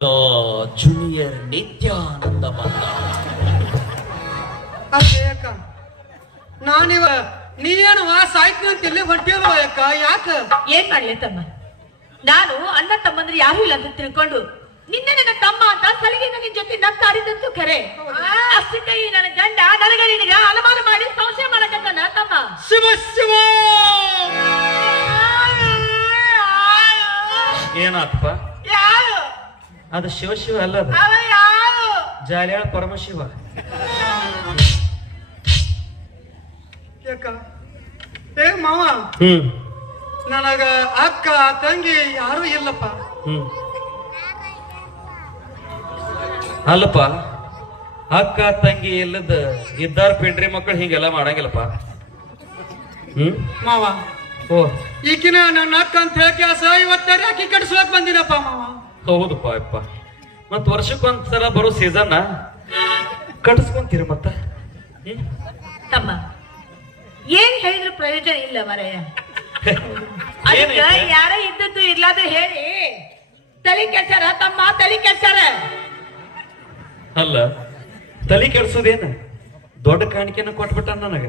Junior Nithyananda ಬಂದ. ಅಕ್ಕ ನಾನಿವ ನೀನು ಸಾಯ್ತೀನಿ ಅಂತ ಇಲ್ಲಿ ಹೊಂಟಿಯಲ್ವ ಅಕ್ಕ? ಯಾಕ? ಏನ್ ಮಾಡ್ಲಿ ತಮ್ಮ, ನಾನು ಅಣ್ಣ ತಮ್ಮಂದ್ರೆ ಯಾರು ಇಲ್ಲ ಅಂತ ತಿಳ್ಕೊಂಡು ನಿನ್ನೆ ನನ್ನ ತಮ್ಮ ಅಂತ ಸಲಿಗೆ ನಿನ್ ಜೊತೆ ನಗ್ತಾಡಿದಂತೂ ಖರೆ. ಅಷ್ಟಕ್ಕೆ ಈ ನನ್ನ ಗಂಡ ನನಗೆ ನಿನಗ ಅನುಮಾನ ಮಾಡಿ ಸಂಶಯ ಮಾಡಕತ್ತಾನ ತಮ್ಮ. ಶಿವ ಶಿವ ಏನಾತಪ್ಪ? ಯಾರು ಅದು ಶಿವ ಶಿವ ಅಲ್ಲ, ಅದು ಅವ ಯಾರು? ಜಾಲಿಯಾಳ ಪರಮಶಿವ. ಯಾಕ ಮಾವ ನನಗ ಅಕ್ಕ ತಂಗಿ ಯಾರು ಇಲ್ಲಪ್ಪ. ಅಲ್ಲಪ್ಪ, ಅಕ್ಕ ತಂಗಿ ಇಲ್ಲದ ಇದ್ದಾರ ಪಿಂಡ್ರಿ ಮಕ್ಕಳು ಹಿಂಗೆಲ್ಲ ಮಾಡಂಗಿಲ್ಲಪ್ಪ. ಮಾವ ಓ ಈಕಿನ ನನ್ನ ಅಕ್ಕ ಅಂತ ಹೇಳಿ ಇವತ್ತಾರೆ ಅಕ್ಕಿ ಕಟ್ಸ್ಲಕ್ ಬಂದಿನಪ್ಪ ಮಾವ. ಹೌದಪ್ಪ ಅಪ್ಪ, ಮತ್ ವರ್ಷಕ್ಕೊಂದ್ಸಲ ಬರೋ ಸೀಸನ್ ಕಟ್ಸ್ಕೊಂತೀರ ಮತ್ತ. ತಮ್ಮ ಏನ್ ಹೇಳಿದ್ರು ಪ್ರಯೋಜನ ಇಲ್ಲ ಮರಯ್ಯ. ಅದಕ್ಕ ಯಾರ ಇದ್ದದ್ದು ಇರ್ಲಾದ್ರೆ ಹೇಳಿ ತಲೆ ಕೆಡ್ಸಾರ ತಮ್ಮ, ತಲೆ ಕೆಡ್ಸಾರ. ಅಲ್ಲ, ತಲೆ ಕೆಡ್ಸೋದೇನ ದೊಡ್ಡ ಕಾಣಿಕೆನ ಕೊಟ್ಬಿಟ್ಟ ನನಗ.